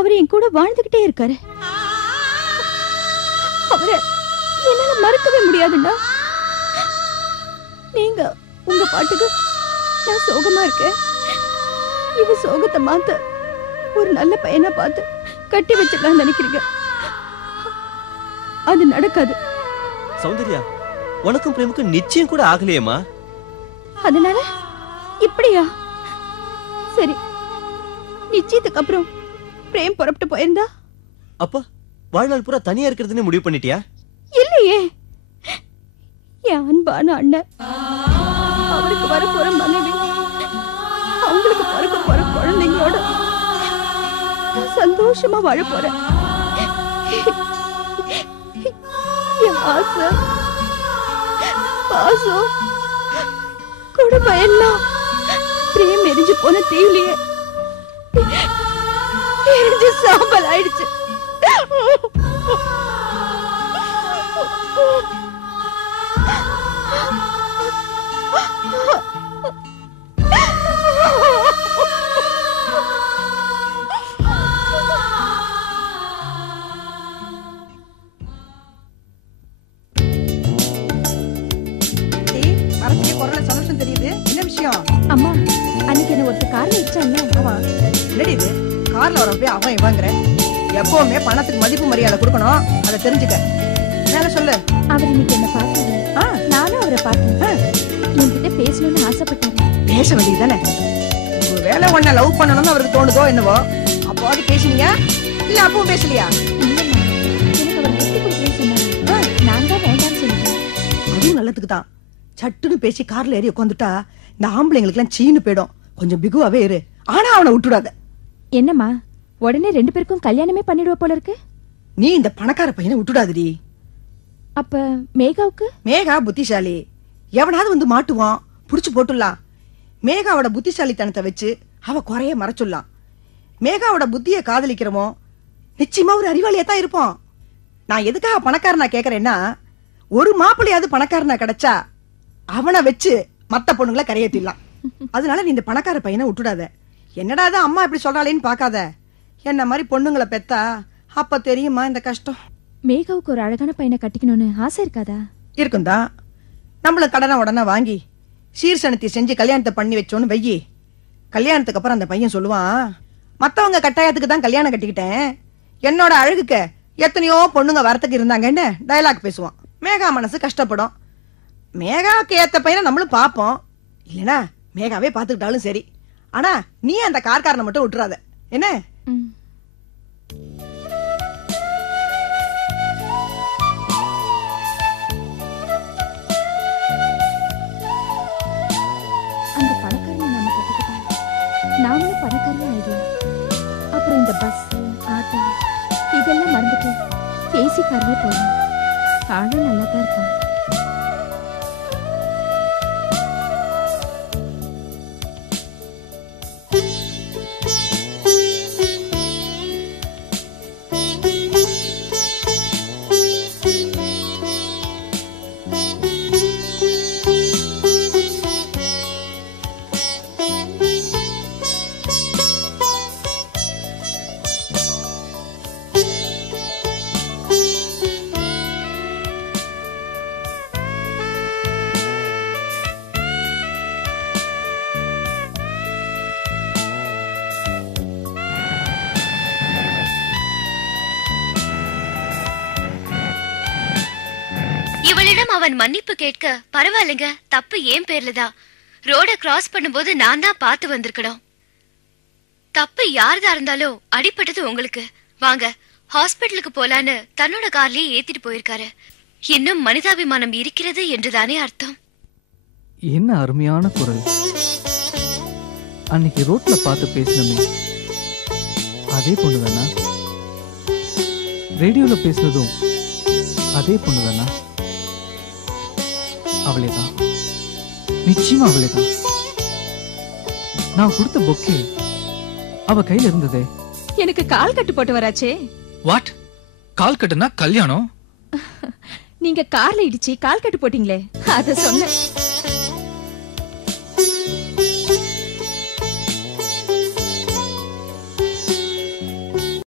அவர் என் கூட வாழ்ந்துகிட்டே இருக்காரு. அவரை என்னால மறக்கவே முடியாதுண்ணா. நீங்க உங்க பாட்டுக்கு நான் சோகமா இருக்கேன். இவ சோகத்தை மாத்த ஒரு நல்ல பையனா பார்த்து கட்டி வச்சிடலாம் நினைக்கிறீங்க. அது நடக்காது. சௌந்தர்யா, உனக்கும் பிரேமுக்கும் நிச்சயம் கூட ஆகலையேம்மா. அதனால இப்படியா? சரி, நிச்சயத்துக்கு அப்புறம் பிரேம் புறப்பட்டு போயிருந்தா அப்ப வாழ்நாள் பூரா தனியா இருக்கிறதுன்னு முடிவு பண்ணிட்டியா? இல்லையே, என் அன்பான அண்ணன், அவருக்கு வர போற மனைவி, அவங்களுக்கு பிறக்க போற குழந்தைங்களோட சந்தோஷமா வாழ போறேன். என் ஆசை, பாசம், குடும்பம் எல்லாம் பிரேம் எரிஞ்சு போன தீவிலேயே எரிஞ்சு சாம்பல் ஆயிடுச்சு. சந்தோஷம் தெரியுது. என்ன விஷயம்? அம்மா, அன்னைக்கு என்ன ஒருத்தர் கார்ல இடிச்சாங்க. என்னடி இது? கார்ல வரப்பே அவன் இவங்கிற. எப்பவுமே பணத்துக்கு மதிப்பு மரியாதை கொடுக்கணும், அதை தெரிஞ்சுக்க. என்ன சொல்லு? அவர் இன்னைக்கு என்ன பார்த்தாரு. நானும் அவரை பார்த்தேன். என்கிட்ட பேசணும்னு ஆசைப்பட்டாரு. பேச வேண்டியதுதானே? ஒரு வேலை ஒன்ன லவ் பண்ணணும்னு அவருக்கு தோணுதோ என்னவோ. அப்போது பேசுனீங்க இல்ல அப்பவும் பேசலையா? இல்லம்மா, எனக்கு அவர் விட்டு கொடுக்கணும்னு சொன்னாரு. நான் தான் வேண்டாம்னு சொல்லிட்டேன். அதுவும் நல்லதுக்கு தான். சட்டுன்னு பேசி கார்ல ஏறி உட்காந்துட்டா இந்த ஆம்பளைங்களுக்கு எல்லாம் சீனு போயிடும். கொஞ்சம் பிகுவாவே இரு. ஆனா அவனை விட்டுடாத. என்னம்மா, உடனே 2 பேருக்கும் கல்யாணமே பண்ணிடுவ போல இருக்கு. நீ இந்த பணக்கார பையனை விட்டுடாதடி. அப்ப மேகாவுக்கு? மேகா புத்திசாலி. எவனாவது வந்து மாட்டுவான், புடிச்சு போட்டுடலாம். மேகாவோட புத்திசாலித்தனத்தை வச்சு அவ குறைய மறைச்சுடலாம். மேகாவோட புத்திய காதலிக்கிறமோ நிச்சயமா ஒரு அறிவாளியா தான் இருப்போம். நான் எதுக்காக பணக்காரனா கேக்குறேன்னா, ஒரு மாப்பிள்ளையாவது பணக்காரனா கிடைச்சா அவனை வச்சு மத்த பொண்ணுங்களை கரையேத்திடலாம். அதனால நீ இந்த பணக்கார பையனை விட்டுடாத. என்னடா அம்மா இப்படி சொல்றாளேன்னு பாக்காத. என்ன மாதிரி பொண்ணுங்களை பெத்தா அப்ப தெரியுமா இந்த கஷ்டம். மேகாவுக்கு ஒரு அழகான பையனை கட்டிக்கணும்னு ஆசை இருக்காதா? இருக்கும்தான். நம்மள கடனை உடனே வாங்கி சீர்சனத்தை செஞ்சு கல்யாணத்தை பண்ணி வச்சோன்னு வெயி. கல்யாணத்துக்கு அப்புறம் அந்த பையன் சொல்லுவான், மத்தவங்க கட்டாயத்துக்கு தான் கல்யாணம் கட்டிக்கிட்டேன், என்னோட அழகுக்கு எத்தனையோ பொண்ணுங்க வரத்துக்கு இருந்தாங்கன்னு டயலாக் பேசுவான். மேகா மனசு கஷ்டப்படும். மேகாவுக்கு ஏத்த பையனை நம்மளும் பாப்போம். இல்லனா மேகாவே பாத்துக்கிட்டாலும் சரி. ஆனா நீ அந்த கார்காரனை மட்டும் விட்டுறாத என்ன? அந்த பணக்காரனை நாம கட்டிக்கிட்டா நாமளும் பணக்காரன் ஆயிடுவோம். அப்புறம் இந்த பஸ், ஆட்டோ இதெல்லாம் மறந்துட்டு ஏசி கார்லயே போகலாம். ஆளும் நல்லா தான் இருக்கான். இவளிடம் அவன் மன்னிப்பு கேட்க, பரவாயில்லைங்க, தப்பு ஏன் பேர்லதான். ரோட கிராஸ் பண்ணும்போது நான் தான் பார்த்து வந்திருக்கணும். தப்பு யாரதா இருந்தாலும் அடிபட்டது உங்களுக்கு. வாங்க ஹாஸ்பிட்டலுக்கு போலான்னு தன்னோட கார்லயே ஏத்திட்டு போயிருக்காரு. இன்னும் மனிதாபிமானம் இருக்கிறது என்றுதானே அர்த்தம். என்ன அருமையான குரல். அன்னைக்கு ரோட்ல பார்த்து பேசினமே அதே பொண்ணுதானா? ரேடியோல பேசினதும் அதே பொண்ணுதானா? அவளேதான், நிச்சயமா அவளேதான். நான் கொடுத்த பொக்கே அவ கையில இருந்ததே. எனக்கு கால் கட்டு போட்டு வராச்சே. வாட்? கால் கட்டுனா கல்யாணம்? நீங்க கார்ல இடிச்சு கால் கட்டு போட்டீங்களே, அத சொன்ன.